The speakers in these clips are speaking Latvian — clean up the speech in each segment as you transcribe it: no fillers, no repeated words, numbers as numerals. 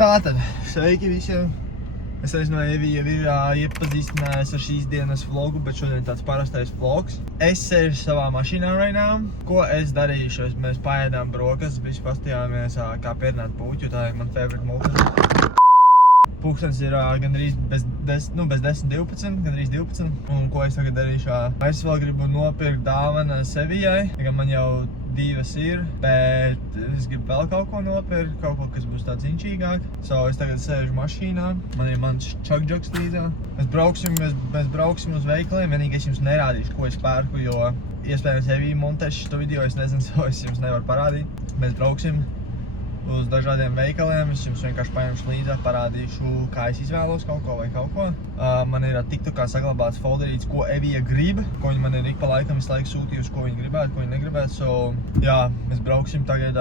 Tātad, sveiki visiem! Es nezinu, vai Evija ir iepazīstinājis ar šīs dienas vlogu, bet šodien tāds parastais vlogs. Es sēžu savā mašīnā right now. Ko es darīšu? Mēs paēdām brokastis, visi pastījāmies kā pierināt puķu, tā ir man favorite multizm. Pūkstens ir gandrīz bez 10-12, gandrīz 12. Un ko es tagad darīšu? Es vēl gribu nopirkt dāvana Evijai. Man jau divas ir, bet es gribu vēl kaut ko nopirkt, kaut ko, kas būs tāds inčīgāk. Es tagad sēžu mašīnā, man ir mans čakdžoks līdzā. Mēs brauksim uz veikaliem, vienīgi es jums nerādīšu, ko es pērku, jo iespējams Evija montēs šo video, es nezinu, es jums nevaru parādīt. Mēs brauksim uz dažādiem veikaliem, es jums vienkārši paņemšu līdzā, parādīšu, kā es izvēlos kaut ko vai kaut ko. Man ir TikTokā saglabāts folderīts, ko Evija grib, ko viņa man ir ik pa laikam visu laiku sūtījusi, ko viņa gribētu, ko viņa negribētu. Jā, mēs brauksim tagad,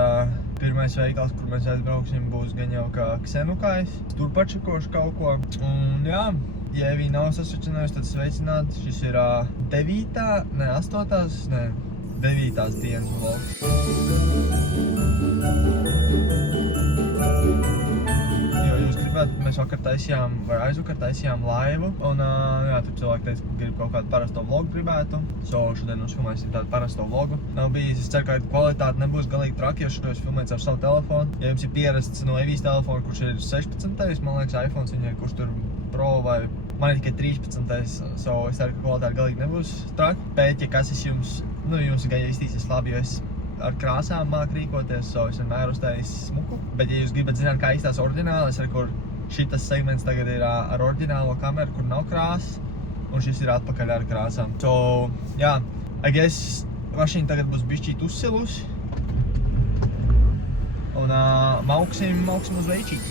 pirmais veikals, kur mēs aizbrauksim, būs gan jau kā Ksenukais. Tur pačakošu kaut ko. Un jā, ja Evija nav sasveicinājusi, tad sveicināt. Šis ir 9. dienas vlogs. Mēs vakar taisījām, vai aizvakar taisījām laivu, un jā, tur cilvēki teica, ka grib kaut kādu parasto vlogu gribētu. Šodien uzfilmēsim tādu parasto vlogu. Nav bijis, es ceru, ka kvalitāte nebūs galīgi traki, jo šo es filmēju ar savu telefonu. Ja jums ir pierasts no Evijas telefona, kurš ir 16. Man liekas, iPhones viņai, kurš tur Pro vai man ir tikai 13. Es ceru, ka kvalitāte galīgi nebūs traki. Bet, ja kas es jums iztīsies labi, jo es ar krāsām māk rīkoties, es vienmēr uztais smuku. Bet, ja jūs gribat zināt, kā izstās oriģinālis, kur šitas segments tagad ir ar oriģinālo kameru, kur nav krāsas, un šis ir atpakaļ ar krāsām. Jā, I guess mašīna tagad būs bišķīt uzsilusi. Un mauksim uz veičīti.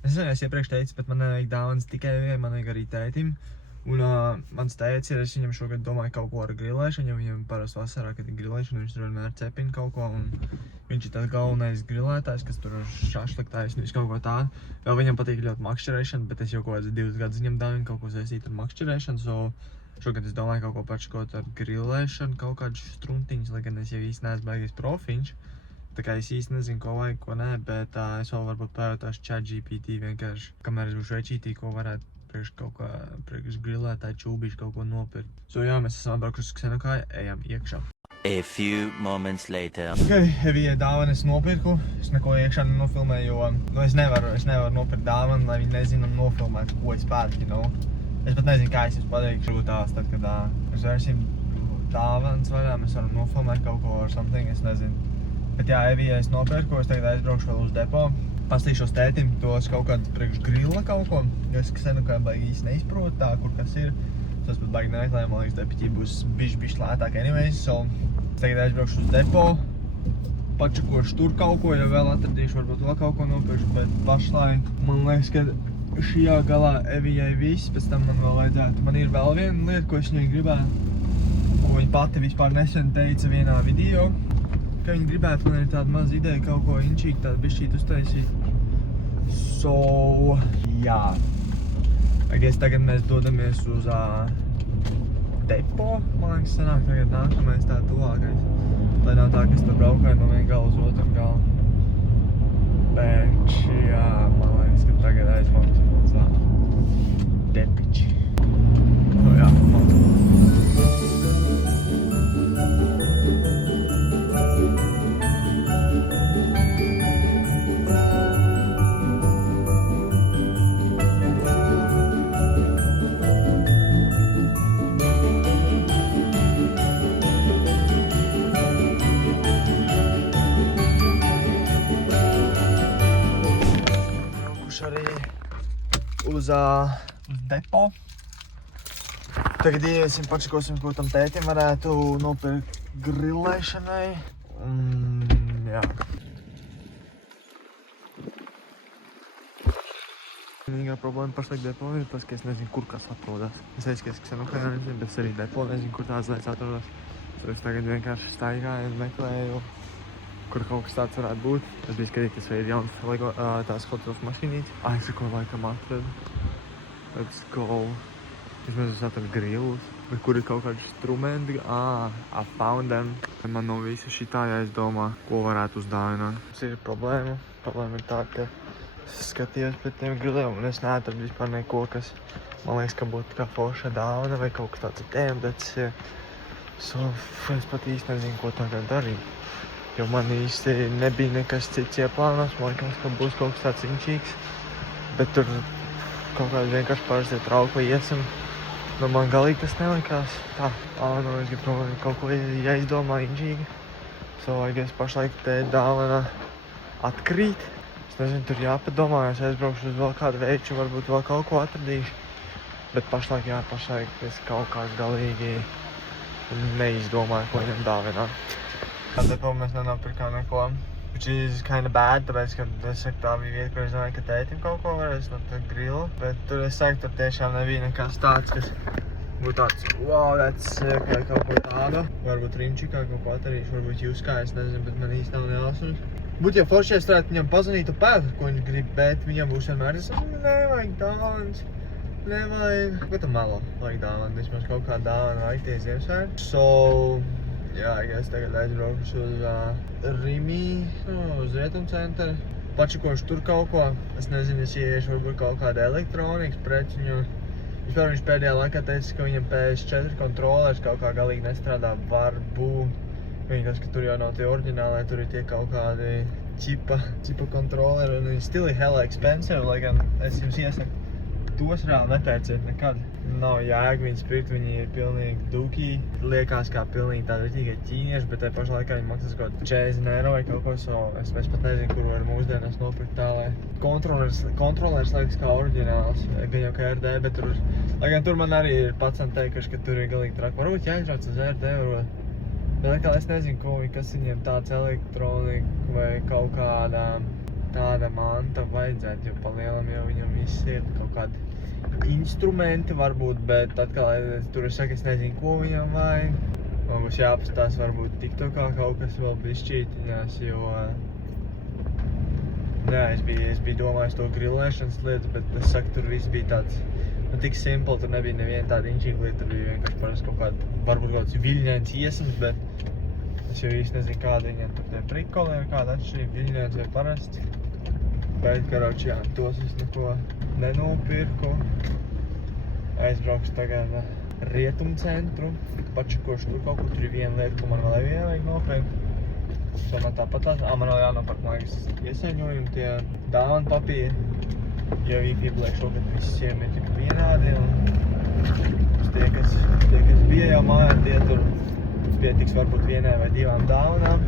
Es nezinu, es iepriekš teicu, bet man nevajag dāvanas tikai Evijai, man vajag arī tētim. Un mans tētis ir, es viņam šogad domāju kaut ko ar grilēšanu, jo viņam parasti vasarā, kad ir grilēšana, viņš tur vienmēr cepina kaut ko. Un viņš ir tāds galvenais grilētājs, kas tur ar šašliktājs un visu kaut ko tādu. Vēl viņam patīk ļoti makšķerēšana, bet es jau kaut kāds 2 gadus viņam dāvinu kaut ko saistīt ar makšķerēšanu. Šogad es domāju kaut ko pačakot ar grilēšanu, kaut kādus struntiņus, lai gan es jau īsti neesmu baigais profiņš. Tā kā es īsti nezinu, ko vajag, ko nē, bet es vēl varbūt pajautāšu ChatGPT vienkārši, kamēr es būšu večītī, ko varētu priekš grilētāju čūbīšu kaut ko nopirkt. Jā, mēs esam atbraukuši uz Ksenukāju, ejam iekšā. A few moments later. Evijai dāvanu es nopirku, es neko iekšā nenofilmēju, jo es nevaru nopirkt dāvanu, lai viņi nezinu un nofilmētu, ko es pērku, Es pat nezinu, kā es jums pateikšu tās, tad, kad mēs vērsim dāvanas vaļā, mēs varam nofilmēt kaut ko or something, es nezinu. Bet jā, Evijai es nopirku, es tagad aizbraukšu vēl uz depo. Pastīšos tētim tos kaut kādu priekš grilla kaut ko, jo es Ksenukāju baigi īsti neizprotu tā, kur kas ir. Es pat baigi nemeklēju, man liekas, depiķī būs bišķi lētāk anyways. Es tagad aizbraukšu uz depo, pačakošu tur kaut ko, ja vēl atradīšu, varbūt vēl kaut ko nopirkšu, bet pašlaik man liekas, ka šajā galā Evijai viss, pēc tam man vēl vajadzētu. Man ir vēl viena lieta, ko es viņai gribētu, ko viņa pati vispār nesen teica vienā video. Ka viņi gribētu, man ir tāda maza ideja kaut ko inčīgi, tādu bišķīt uztaisīt. Jā. Tagad mēs dodamies uz depo, man liekas, sanāk tagad nākamais tā tuvākais. Lai nav tā, ka es tur braukāju no viena gala uz otru galu. Bet jā, man liekas, ka tagad aizmauksim uz depiķi. Jā, uz depo. Tagad iesim, pačakosim, ko tam tētim varētu nopirkt grilēšanai. Jā. Vienīgā problēma pašlaik depo ir tas, ka es nezinu, kur kas atrodas. Es aizskaies Ksenukājā, bet es arī depo nezinu, kur tās lietas atrodas. Es tagad vienkārši staigāju un meklēju, kur kaut kas tāds varētu būt. Es biju skatīties, vai ir jauns tās Hot Wheels mašīnītes. Es ko laikam atradu. Let's go. Vismaz es atradu grillus, bet kur ir kaut kādi instrumenti. I found them. Man no visa šitā jāizdomā, ko varētu uzdāvināt. Tas ir problēma. Problēma ir tā, ka es skatījos pēc tiem grilliem un es neatradu vispār neko, kas man liekas, ka būtu kā forša dāvana vai kaut kas tāds tēm, bet es pat īsti nezinu, ko tagad darīt. Jo man īsti nebija nekas cits ieplānos, man liekas, ka būs kaut kas tāds inčīgs. Bet tur kaut kādi vienkārši parasti trauki vai iesim. Nu, man galīgi tas nelikās. Tā, es gribu kaut ko jāizdomā inčīgi. I guess pašlaik te dāvana atkrīt. Es nezinu, tur jāpadomā, es aizbraukšu uz vēl kādu veiču, varbūt vēl kaut ko atradīšu. Bet pašlaik es kaut kāds galīgi neizdomāju, ko viņam dāvināt. Tāpēc mēs nenopirkām neko. Which is kinda bad, tāpēc, ka es saku, tā bija vieta, kur es domāju, ka tētim kaut ko varēs no tā grilu. Bet tur es saku, tur tiešām nebija nekas tāds, kas būtu tāds, wow, that's sick, vai kaut ko tādu. Varbūt rimčikā kaut ko atarīšu, varbūt Juskā, es nezinu, bet man īsti nav nejausmas. Būtu jau forši, ja es varētu viņam pazvanīt un pēt, ko viņš grib, bet viņam būs vienmēr, nevajag dāvans. Nevajag. Ko tam malo? Vajag dāvanu. Vismaz kaut kā dāvanu vajag tie Ziemassvētki. Es tagad aizbraukšu uz Rimi, uz Rietumcentru. Pačakošu tur kaut ko. Es nezinu, es ieiešu varbūt kaut kāda elektronikas preciņu. Vispār viņš pēdējā laikā teica, ka viņam PS4 kontrolers kaut kā galīgi nestrādā. Varbūt. Vienkārši, ka tur jau nav tie oriģinālai, tur ir tie kaut kādi čipa kontroleri. Un viņi stili hella expensive, lai gan es jums iesaku. Tos reāli nepērciet nekad. Nav jēga viņus pirkt, viņi ir pilnīgi dūkī. Liekas kā pilnīgi tādi tikai ķīnieši, bet tajā pašā laikā viņi maksās kaut 40 eiro vai kaut ko. Es pat nezinu, kur var mūsdienās nopirkt tā, lai kontrolers liekas kā oriģināls, gan jau kā RD, bet tur, lai gan tur man arī ir pats teikuši, ka tur ir galīgi traki. Varbūt jāizrauc uz RD, bet atkal es nezinu, kas viņiem tāds elektronika vai kaut kādā tāda manta vajadzētu, jo pa lielam jau viņam viss ir kaut kādi instrumenti varbūt, bet atkal tur es saku, es nezinu, ko viņam vajag. Man būs jāpastās varbūt TikTokā kaut kas vēl bišķītiņās, jo es biju domājis to grillēšanas lietas, bet es saku, tur viss bija tāds tik simple, tur nebija neviena tāda inčīga lieta, tur bija vienkārši parasti kaut kāda, varbūt kaut kāds viļņains iesams, bet es jau īsti nezinu, kāda viņam tur tie prikoli ir, kāda atšķirība, viļņains vai parasts. Bet, karoči, tos es neko nenopirku. Aizbraukšu tagad Rietumcentru, pačakošu tur kaut kur, tur ir viena lieta, ko man vēl vajag nopirkt. Man tāpatās, man vēl jānopirkt, man liekas, iesaņojumi, tie dāvanu papīri. Jo īkļi liek šogad visiem ir tikai vienādi, un tie, kas bija jau mājā, tie tur pietiks varbūt vienai vai divām dāvanām.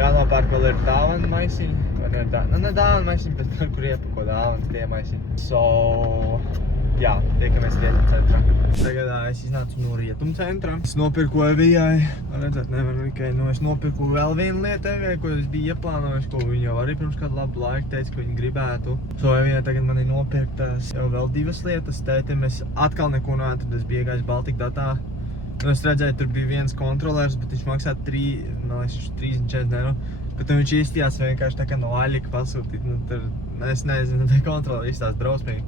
Jānopērk vēl ir dāvanu maisiņi, vai ne dāvanu maisiņi, bet tur, kur iepako dāvanas tie maisiņi. Jā, tiekamies Rietumcentrā. Tagad es iznācu no Rietumcentra. Es nopirku Evijai, redzēt, nevaru tikai, es nopirku vēl vienu lietu Evijai, ko es biju ieplānojis, ko viņi jau arī pirms kādu labu laiku teica, ka viņi gribētu. Evijai tagad man ir nopirktas jau vēl divas lietas. Tētim es atkal neko neatradu, es biju iegājis Baltikdatā. Es redzēju, tur bija viens kontrolers, bet viņš maksā 34 eiro. Bet viņš izstījās vienkārši tā kā no aļika pasūtīt. Es nezinu, tā kontroleri izstās drausmīgi.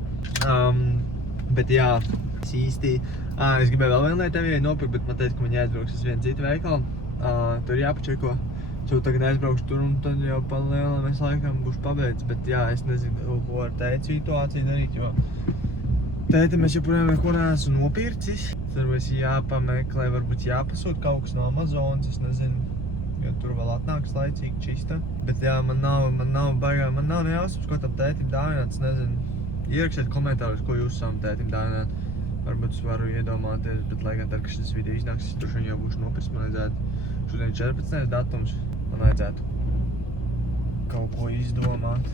Bet jā, es īsti... Es gribēju vēl vienu lietu Evijai nopirkt, bet man teica, ka man jāizbrauks uz vienu citu veikalu. Tur jāpačeko. Tagad aizbraukšu tur un tad jau pa lielam es laikam būšu pabeidz. Bet jā, es nezinu, ko ar tēti situāciju darīt, jo... Tētim es joprojām neko neesmu nopircis. Varbūt jāpameklē, varbūt jāpasūt kaut kas no Amazonas, es nezinu, jo tur vēl atnāks laicīgi čista. Bet jā, man nav baigā, man nav nejausmas, ko tam tētim dāvināt, es nezinu. Ierakstiet komentārus, ko jūs savam tētim dāvināt. Varbūt es varu iedomāties, bet lai gan tad, ka šis video iznāks, es droši vien jau būšu nopircis, man vajadzētu šodien 14. datums, man vajadzētu kaut ko izdomāt.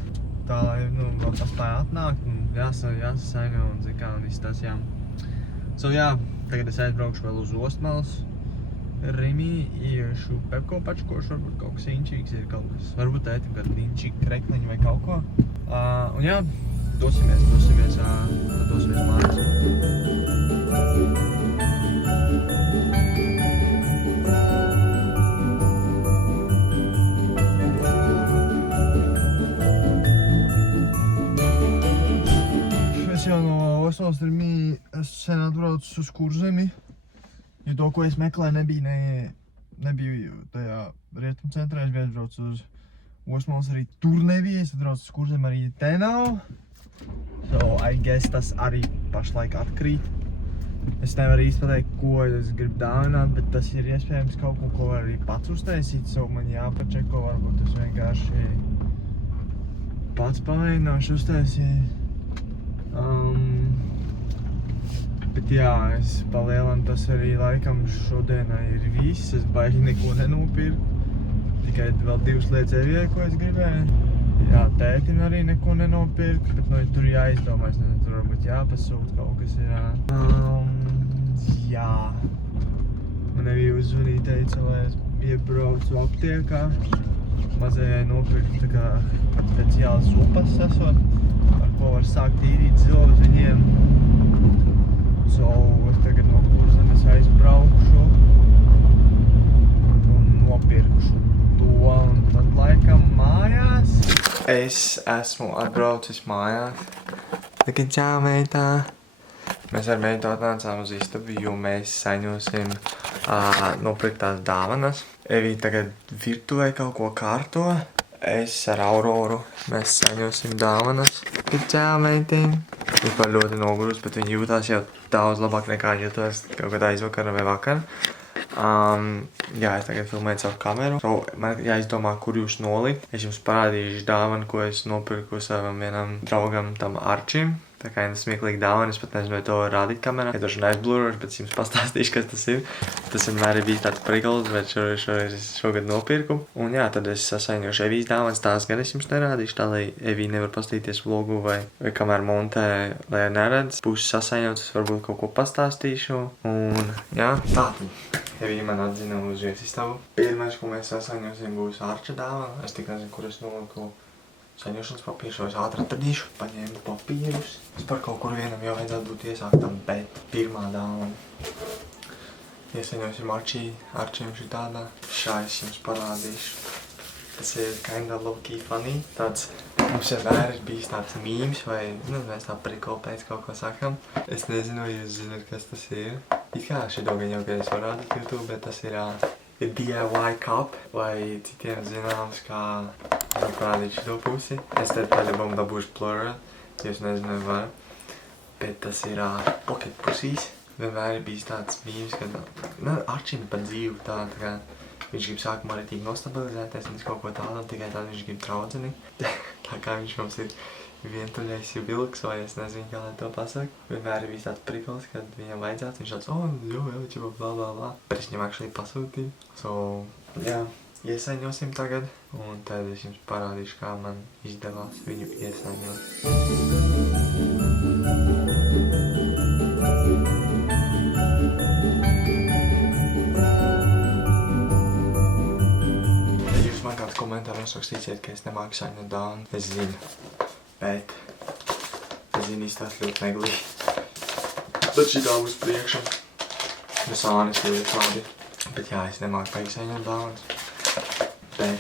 Tā, lai vēl paspēja atnākt un jāsasaino un zin kā un viss tas, jā. Jā, tagad es aizbraukšu vēl uz Ostmalas Rimi, iešu Pepko pačakošu, varbūt kaut kas inčīgs ir kaut kas. Varbūt tētim kādu inčīgu krekliņu vai kaut ko. Un jā, dosimies mājās. Usos ar mī, es sen atbraucis uz Kurzemi, jo to, ko es meklēju, nebija tajā rietumu centrā, es biju atbraucis uz Osmals, arī tur nebija, es atbraucis uz Kurzemi, arī te nav. So, I guess tas arī pašlaik atkrīt. Es nevaru īsti pateikt, ko es gribu dāvināt, bet tas ir iespējams kaut ko var arī pats uztaisīt, so man jāpačeko, varbūt es vienkārši pats pamēģināšu uztaisīt. Bet jā, es palielam tas arī laikam šodienai ir viss, es baigi neko nenopirku. Tikai vēl 2 lietas Evijai, ko es gribēju. Jā, tētim arī neko nenopirku, bet nu, tur jāizdomā, es nezinu, tur varbūt jāpasūt kaut kas ir, jā. Man arī uzzvanīja teica, lai es iebraucu aptiekā. Mazajai nopirku tā kā speciāls zupas esot, ar ko var sākt tīrīt zobus viņiem. So, es tagad no Kurzemes aizbraukšu un nopirkšu to, un tad laikam mājās. Es esmu atbraucis mājās. Tagad čau, meitā. Mēs ar meitu atnācām uz istabu, jo mēs saņosim nopirktās dāvanas. Evī tagad virtuvē kaut ko kārto. Es ar Auroru, mēs saņosim dāvanas. Tagad čau, meitiņ. Vispār ļoti nogurus, bet viņi jūtās jau daudz labāk nekā jūtos kaut kad aizvakar vai vakar. Jā, es tagad filmēju savu kameru. So, man jāizdomā, kur jūs nolikt. Es jums parādīšu dāvanu, ko es nopirku savam vienam draugam, tam Arčim. Tā kā ir smieklīgi dāvana, es pat nezinu, vai to var rādīt kamerā. Es droši neizblūrošu, bet es jums pastāstīšu, kas tas ir. Tas vienmēr ir bijis tāds prikals, bet šogad nopirku. Un jā, tad es sasaņošu Evijas dāvanas, tās gan es jums nerādīšu, tā lai Evija nevar pastīties vlogu vai kamēr montē, lai neredz. Būs sasaņots, varbūt kaut ko pastāstīšu. Un jā, tātad. Evija man atzina uz viesistabu. Pirmais, ko mēs sasaņosim, būs Arča dāvana. Es tik nezinu, kur es noliku saņošanas papīrus, vai es ātri atradīšu. Paņēmu papīrus. Es par kaut kur vienam jau vajadzētu būt iesāktam, bet pirmā dāvana. Iesaņosim Arčiem šitādā. Šā es jums parādīšu. Tas ir kinda low-key funny. Tāds mums vienmēr ir bijis tāds mīms, vai mēs tā prikolu pēc kaut ko sakam. Es nezinu, vai jūs zināt, kas tas ir. It kā šito gan jau, ka es varu rādīt YouTube, bet tas ir DIY cup, vai citiem zināms, kā parādīt šito pusi. Es te paļabam dabūšu plural, jo es nezinu, vai varu. Bet tas ir pocket pusīs. Vienmēr ir bijis tāds mīms, kad Arčim pa dzīvu tā kā viņš grib sākumā arī tīk nostabilizēties un kaut ko tādu, tikai tad viņš grib draudzeni. Tā kā viņš mums ir vientuļais vilks, vai es nezinu, kā lai to pasaka. Vienmēr ir bijis tāds prikals, kad viņam vajadzētu, viņš tāds, jā, bla, bla, bla. Bet es viņam actually pasūtīju. So, jā, iesaņosim tagad, un tad es jums parādīšu, kā man izdevās viņu iesaņot. Komentāros rakstīsiet, ka es nemāku saņot dāvanu. Es zinu, bet es zinu īstās ļoti neglīgi. Tad šī dāva uz priekšu. Nu sānis ir labi. Bet jā, es nemāku paigi saņot dāvanas. Bet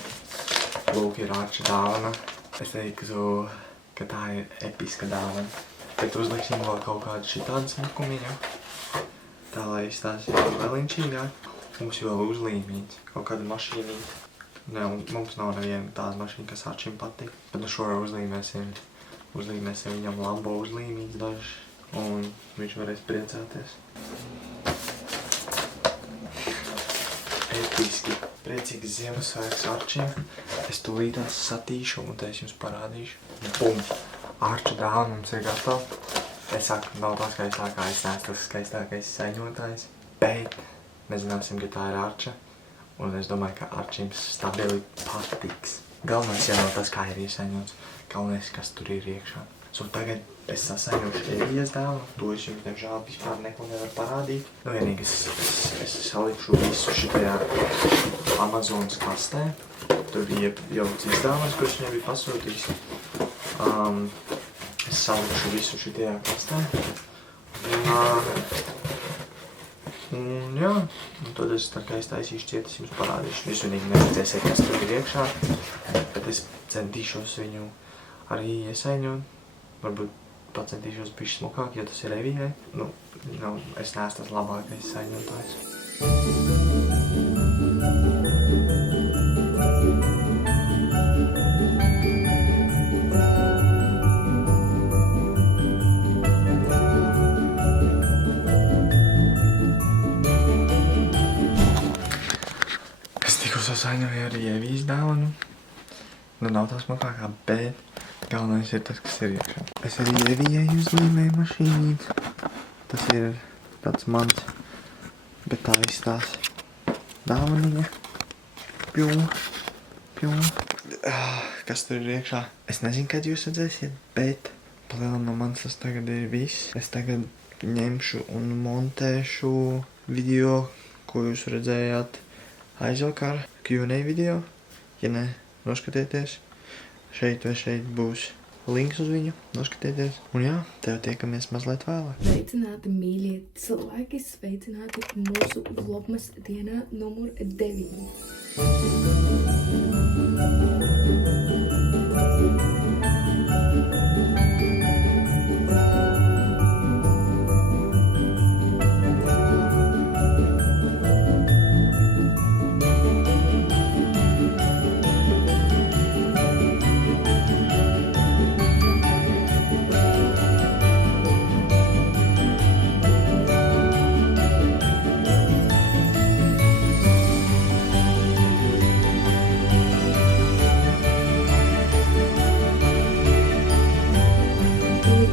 lūk ir Arča dāvana. Es teiktu, ka tā ir episka dāvana. Bet uzliksim vēl kaut kādu šitādu smukumiņu. Tā lai izstāsies vēl inčīgāk. Mums vēl uzlīmīts, kaut kāda mašīnīte. Ne, mums nav neviena tāda mašīna, kas Arčim patīk. Bet nu šoreiz uzlīmēsim viņam Lambo uzlīmīts dažs. Un viņš varēs priecāties. Episki. Priecīgs Ziemassvētks Arčim. Es tūlītās satīšu un te es jums parādīšu. Bum! Arča dāvana mums ir gatava. Es saku, nav tā skaistākā, es neesmu tas skaistākais saņotājs. Bet mēs zināsim, ka tā ir Arča. Un es domāju, ka Arčim stabili patiks. Galvenais jau nav tas, kā ir iesaņots. Galvenais, kas tur ir iekšā. So tagad es sasaņošu Evijas dāvanu. To es jums, diemžēl, vispār neko nevaru parādīt. Nu, vienīgi es salikšu visu šitajā Amazonas kastē. Tur bija jau cits dāvans, ko es viņai biju pasūtījis. Es salikšu visu šitajā kastē. Un jā, un tad es tā kā es taisīšu ciet, es jums parādīšu. Jūs vienīgi neredzēsiet, kas tur ir iekšā, bet es centīšos viņu arī iesaņot. Varbūt pacentīšos bišķi smukāk, jo tas ir Evijai. Nu, es neesmu tas labākais saņemtājs. Saņēmu arī Evijas dāvanu. Nu, nav tā smukākā, bet galvenais ir tas, kas ir iekšā. Es arī Evijai uzlīmēju mašīnīt. Tas ir tāds mans, bet tā izstās dāvaniņa. Kas tur ir iekšā? Es nezinu, kad jūs redzēsiet, bet palielam no manis tas tagad ir viss. Es tagad ņemšu un montēšu video, ko jūs redzējāt aizvakar Q&A video. Ja ne, noskatieties. Šeit vai šeit būs links uz viņu. Noskatieties. Un jā, tev tiekamies mazliet vēlāk. Sveicināti, mīļie cilvēki. Sveicināti mūsu vlogmas dienā numur 9.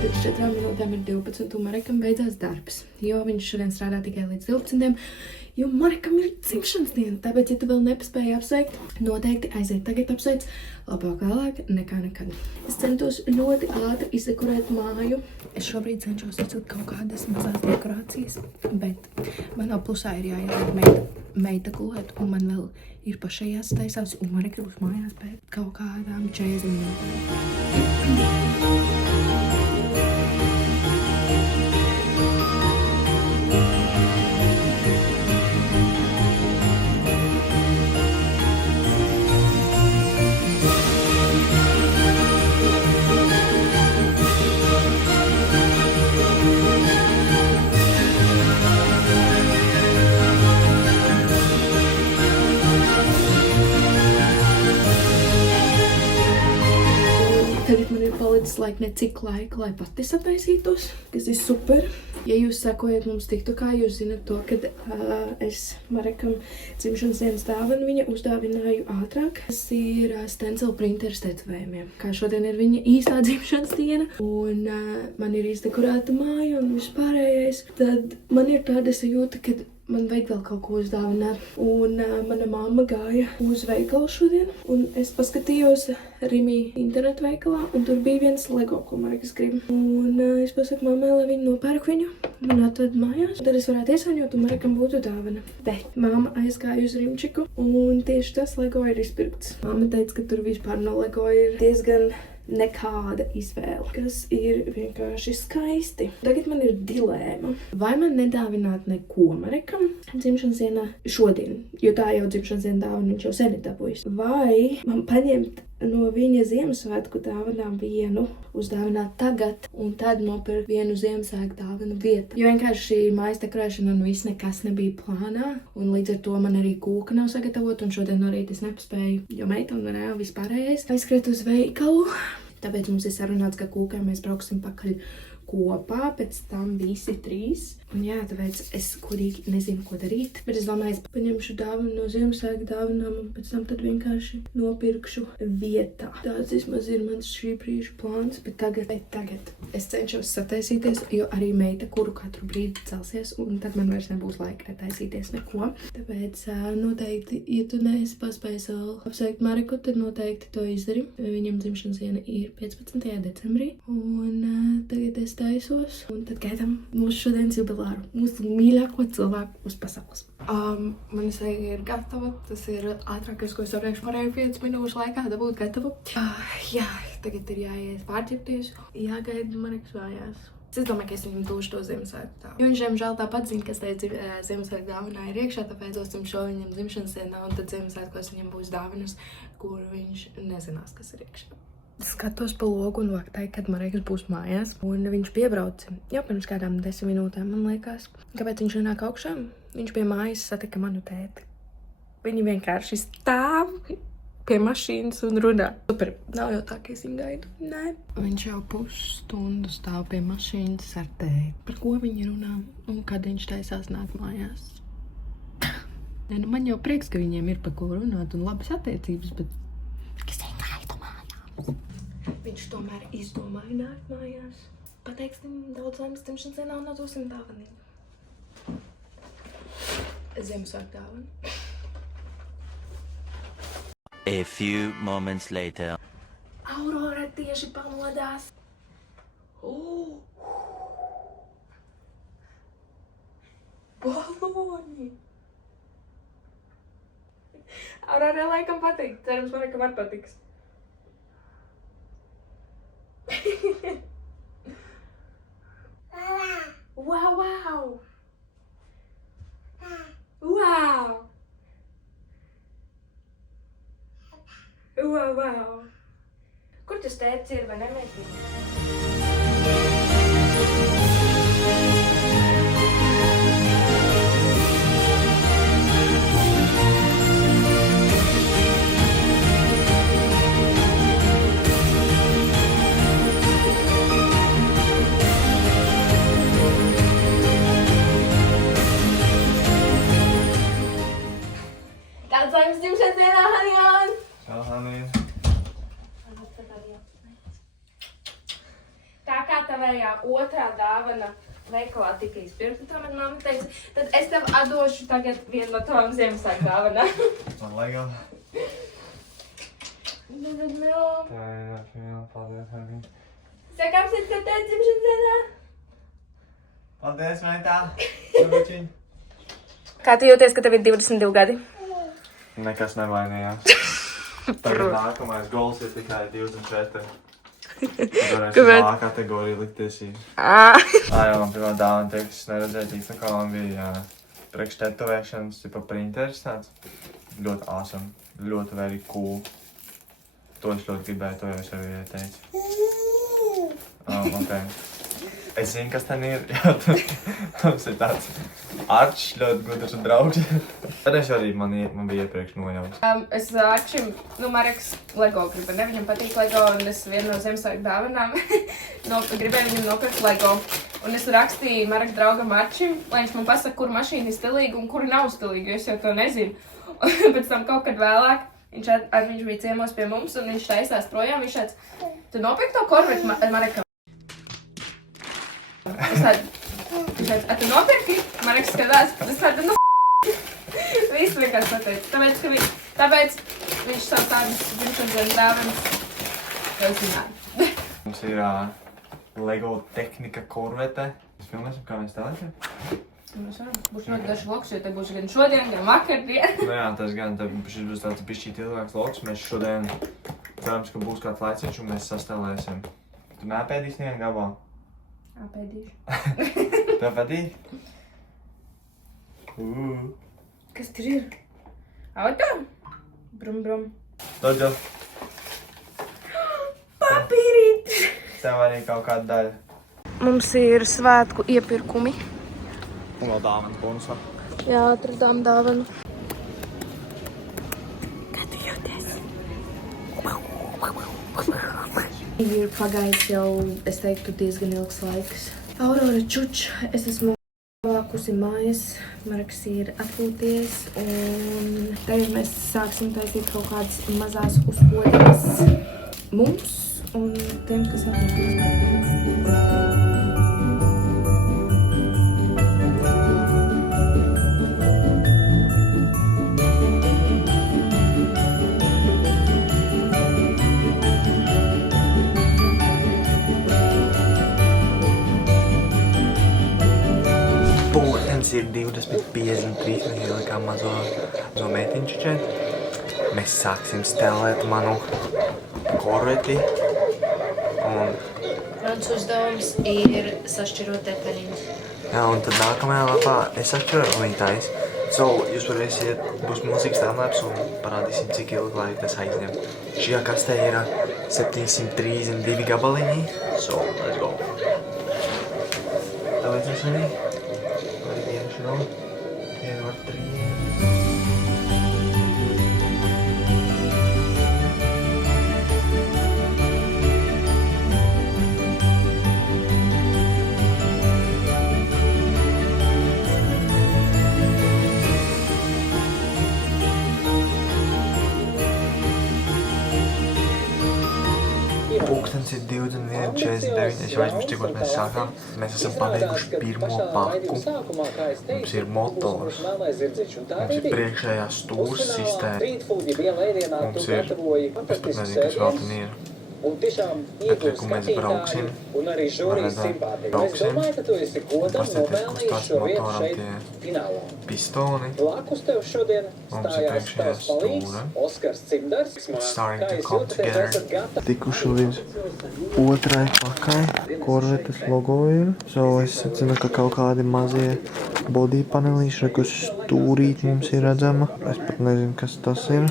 Pēc 4 minūtēm ir 12 un Marekam beidzās darbs, jo viņš šodien strādā tikai līdz 12, jo Marekam ir dzimšanas diena. Tāpēc, ja tu vēl nepaspēji apsveikt, noteikti aiziet tagad apsveic, labāk vēlāk nekā nekad. Es centos ļoti ātri izdekorēt māju. Es šobrīd cenšos izcelt kaut kādas mazās dekorācijas, bet manā plusā ir jāieliek meita gulēt, un man vēl ir pašai jāstaisās, un Mareka būs mājās pēc kaut kādām 40 minūtēm. Tagad man ir palicis necik laika, lai pati sataisītos, kas ir super. Ja jūs sekojat mums TikTokā, jūs zinat to, kad es Marekam dzimšanas dienas dāvanu viņa uzdāvināju ātrāk. Tas ir stencil printers tetovējumiem. Kā šodien ir viņa īstā dzimšanas diena, un man ir izdekorēta māja un vispārējais, tad man ir tāda sajūta, kad man vajag vēl kaut ko uzdāvināt. Un mana mamma gāja uz veikalu šodien, un es paskatījos Rimi internetu veikalā, un tur bija viens Lego, ko Marekas grib. Un es pasaku mammai, lai viņi nopērk viņu, man atved mājās, tad es varētu iesaņot, un Marekam būtu dāvana. Bet mamma aizgāja uz Rimčiku, un tieši tas Lego ir izpirkts. Mamma teica, ka tur vispār no Lego ir diezgan nekāda izvēle, kas ir vienkārši skaisti. Tagad man ir dilēma. Vai man nedāvināt neko Marekam dzimšanas dienā šodien, jo tā jau dzimšanas diena dāvana viņš jau sen ir dabūjis. Vai man paņemt no viņa Ziemassvētku dāvanām vienu, uzdāvināt tagad, un tad nopirkt vienu Ziemassvētku dāvanu vietu. Jo vienkārši mājas dekorēšana un viss nekas nebija plānā, un līdz ar to man arī kūka nav sagatavota, un šodien no rīta es nepaspēju, jo meita un man jau vispārējais aizskriet uz veikalu. Tāpēc mums ir sarunāts, ka kūkā mēs brauksim pakaļ kopā, pēc tam visi 3. Un jā, tāpēc es godīgi nezinu, ko darīt. Bet es domāju, es paņemšu dāvanu no Ziemassvētku dāvanām un pēc tam tad vienkārši nopirkšu vietā. Tāds vismaz ir mans šī brīža plāns, bet tagad es cenšos sataisīties, jo arī meita, kuru katru brīdi celsies, un tad man vairs nebūs laika taisīties neko. Tāpēc noteikti, ja tu neesi paspējis vēl apsveikt Mareku, tad noteikti to izdari. Viņam dzimšanas diena ir 15. decembrī, un tagad es taisos, un tad gaidām mūsu šodienas jubilāru, mūsu mīļāko cilvēku uz pasaules. Mana sēga ir gatava, tas ir ātrākais, ko es varēju 5 minūšu laikā dabūt gatavu. Jā, tagad ir jāiet pārķepties, jāgaida Marekas mājās. Es domāju, ka es viņam došu to Ziemassvētku dāvanu. Jo viņš, žēl, tāpat zina, kas tajā Ziemassvētku dāvanā ir iekšā, tāpēc dosim šo viņam dzimšanas dienā, un tad Ziemassvētkos viņam būs dāvanas, kur viņš nezinās, kas ir iekšā. Skatos pa logu un vaktai, kad Mareks būs mājās. Un viņš piebrauca jau pirms kādām 10 minūtēm, man liekas. Kāpēc viņš nenāk augšā? Viņš pie mājas satika manu tēti. Viņi vienkārši stāv pie mašīnas un runā. Super, nav jau tā, ka es viņu gaidu. Nē. Viņš jau pusstundu stāv pie mašīnas ar tēti. Par ko viņi runā un kad viņš taisās nāk mājās. Nē, nu man jau prieks, ka viņiem ir par ko runāt un labas attiecības, bet... Kas viņa gaidu mājās? Viņš tomēr izdomāja nākt mājās. Pateiksim daudz laimes dzimšanas dienā un atdosim dāvanību. Ziemassvētku dāvanu. A few moments later. Aurora tieši pamodās. Baloni! Aurora laikam patīk. Cerams, Marekam var patiks. Wow, wow! Wow! Wow, wow! Kur tas tētis ir, vai nemeitīgi? Daudz laimes dzimšanas dienā, Hanjon! Čau, Hanija. Tā kā tavējā otrā dāvana veikalā tika izpirkta, tā man mamma teica, tad es tev atdošu tagad vienu no tavām Ziemassvētku dāvanām. Man Lego. Jā, Paldies, Hanija. Sakām, sit, ka tev dzimšanas dienā? Paldies, meitā. Labučiņ. Kā tu jūties, ka tev ir 22 gadi? Nekas nevainījās. Tagad nākamais gols ir tikai 24. Toreiz uz A kategoriju likt tiesības. Jā, man pirmā dāvana tiek, es neredzēju tik tā kā man bija priekš tetovēšanas, tipa printeris tāds. Ļoti awesome, ļoti very cool. To es ļoti gribēju, to jau es arī ieteicu. Ok. Es zinu, kas ten ir, jo mums ir tāds Arčs, ļoti gudrs un draugs. Tad es arī man bija iepriekš nojauts. Es Arčim, Mareks Lego gribu, ne? Viņam patīk Lego, un es vienu no Ziemassvētku dāvanām gribēju viņam nopirkt Lego. Un es rakstīju Mareka draugam Arčim, lai viņš man pasaka, kur mašīna ir stilīga un kur nav stilīga, jo es jau to nezinu. Un pēc tam kaut kad vēlāk, viņš bija ciemos pie mums, un viņš taisās projām, viņš tāds, tu nopirkt to korvetu Marekam? Es tādu, tu nopirki? Mareks skatās, es tādu, visu vienkārši pateicu. Tāpēc viņš savu tādas dzimšanas dienas dāvanas jau zināja. Mums ir Lego tehnika korvete. Mēs filmēsim, kā mēs stāvēsim? Mēs varam. Būs ļoti dažs vlogs, jo te būs gan šodien, gan vakardien. Nu jā, tas gan, šis būs tāds bišķīt ilgāks vlogs. Mēs šodien cerams, ka būs kāds laiciņš un mēs sastāvēsim. Tu neapēdīsi nevienu gabalu? Apēdīšu. Tev patīk? Kas tur ir? Auto? Brum, brum. Dodo, Papīrīt! tev arī kaut kāda daļa. Mums ir svētku iepirkumi. Un vēl dāvana bonusā. Jā, atradām dāvanu. Kā tu jūties? Ir pagājis jau, es teiktu, diezgan ilgs laiks. Aurora čuč, es esmu vākusi mājas, Mareks ir atpūties, un tagad mēs sāksim taisīt kaut kādas mazās uzkodas mums un tiem, kas atpūties. Ir 20-53, mēs ielikām mazo meitiņu šeit. Mēs sāksim stelēt manu korveti. Mans uzdevums ir sašķirot detaļiņas. Jā, un tad nākamajā lapā es atšķiroju, un viņi tais So, jūs varēsiet, būs milzīgs timelapse un parādīsim, cik ilgi laika tas aizņem. Šajā kastē ir 732 gabaliņi. So, let's go. Tāpēc es arī iešu no 1 ar 3. Pūkstens ir 21:49, es jau aizmirstu, tikos mēs sākām. Mēs esam pabeiguši pirmo paku. Mums ir motors, mums ir priekšējā stūra sistēma. Mums ir, es pat nezinu, kas vēl ten ir. Bet, kur mēs brauksim, var redzēt, brauksim. Pastieties, kur stāst motoram tie pistoni. Mums ir priekšējā stūra. It's starting to come together. Tikuši līdz otrai pakai. Corvettes logo ir. So, es secinu, ka kaut kādi mazie body panelīši, kur stūrīt mums ir redzama. Es pat nezinu, kas tas ir.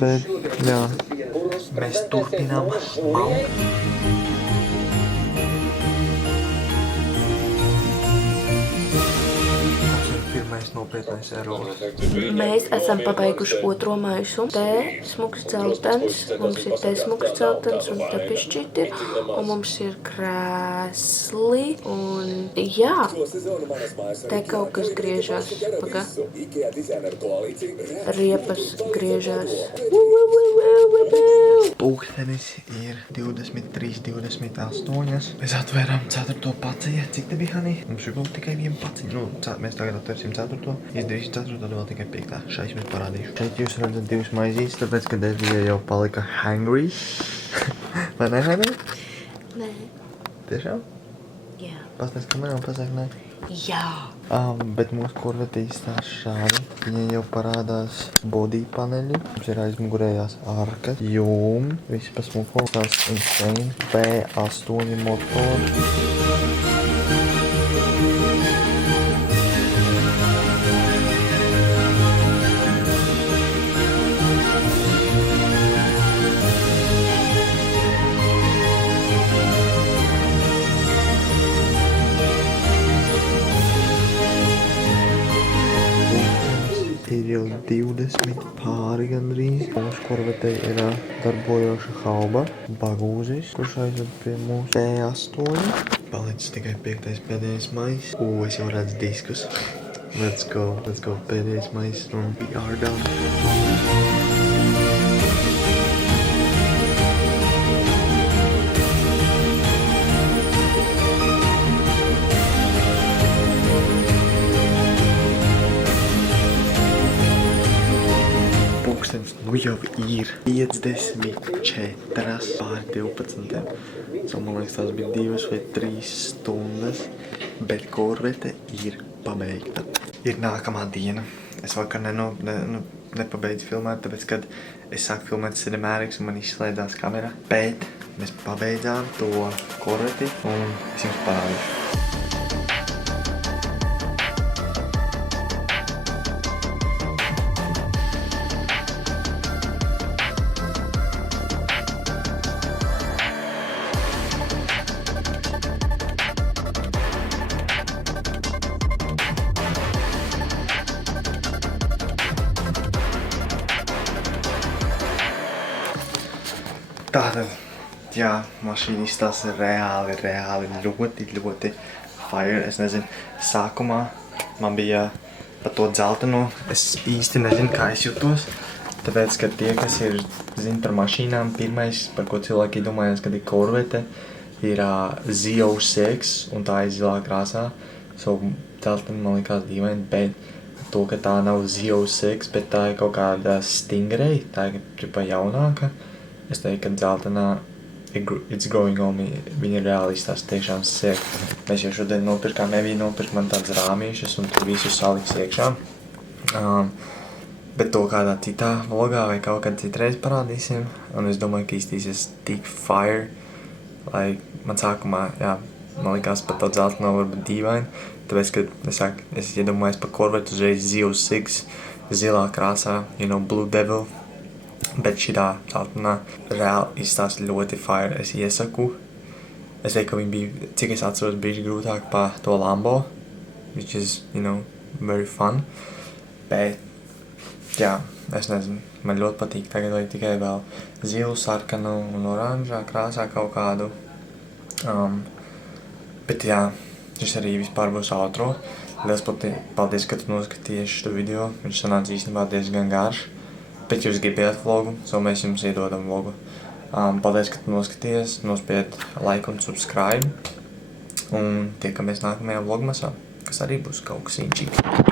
Bet, jā. Mēs turpinām maukt. Tas ir pirmais nopietnais erors. Mēs esam pabeiguši otro maisu. Te smuks dzeltens, mums ir te smuks dzeltens un te pišķīti. Un mums ir krēsli. Un jā, te kaut kas griežās. Paga. Riepas griežās. Pūkstenis ir 23:28. Mēs atvērām 4. paciņu. Cik te bija, Hani? Mums ir vēl tikai 1 paciņa. Nu, mēs tagad atvērsim 4. Izdarīsim 4. tad vēl tikai 5. Šeit mēs parādīšu. Šeit jūs redzat 2 maizītes, tāpēc, ka Devija jau palika hungry. Vai ne, Hani? Nē. Tiešām? Jā. Pasniedz kamerā un pasaka nē. Jā. Bet mūsu Corvette izstās šādi. Viņai jau parādās body paneļi. Mums ir aizmugurējās arkas, jūmi, visi pa smuko. Tās insane V8 motori. Ir jau 20 pāri gandrīz. Mūsu Corvettei ir darbojoša hauba, bagūzis, kurš aizved pie mūsu T8. Palicis tikai 5. pēdējais mais. Es jau redzu diskus. Let's go, pēdējais mais un we are done. Nu jau ir 54:12. So, man liekas, tās bija 2 vai 3 stundas, bet Corvette ir pabeigta. Ir nākamā diena. Es vakar nepabeidzu filmēt, tāpēc, kad es sāku filmēt cinematics un man izslēdzās kamera. Bet mēs pabeidzām to Corvette un es jums parādīšu. Tātad, jā, mašīna izstāsta reāli ļoti fire. Es nezinu, sākumā man bija par to dzelteno. Es īsti nezinu, kā es jūtos. Tāpēc, ka tie, kas ir, zin par mašīnām, pirmais, par ko cilvēki domājās, kad ir Corvette, ir Z06 un tā ir zilā krāsā. So, dzeltena man likās dīvaini, bet to, ka tā nav Z06, bet tā ir kaut kāda Stingray, tā ir tripa jaunāka. Es teiktu, ka dzeltenā it's growing on me. Viņa reāli izstāsta tiešām siek. Mēs jau šodien nopirkām, Evija nopirka man tādas rāmīšas un tur visu saliks iekšā. Bet to kādā citā vlogā vai kaut kad citreiz parādīsim. Un es domāju, ka iztīsies tik fire, lai man sākumā, jā, man likās pat to dzelteno varbūt dīvaini. tāpēc, ka es iedomājos par korvetu uzreiz Zeus 6, zilā krāsā, Blue Devil. Bet šitā celtnā reāli izstāsta ļoti fire. Es iesaku. Es teiktu, ka viņi bija, cik es atceros, bija grūtāk pa to Lambo. Which is, very fun. Bet, jā, es nezinu. Man ļoti patīk. Tagad vajag tikai vēl zilu, sarkanu un oranžā krāsā kaut kādu. Bet jā, šis arī vispār būs outro. Liels paldies, ka tu noskatījies šo video. Viņš sanāca īstenībā diezgan garš. Bet jūs gribējāt vlogu, mēs jums iedodam vlogu. Paldies, ka tu noskatījies. Nospied like un subscribe. Un tiekamies nākamajā vlogmasā, kas arī būs kaut kas inčīgi.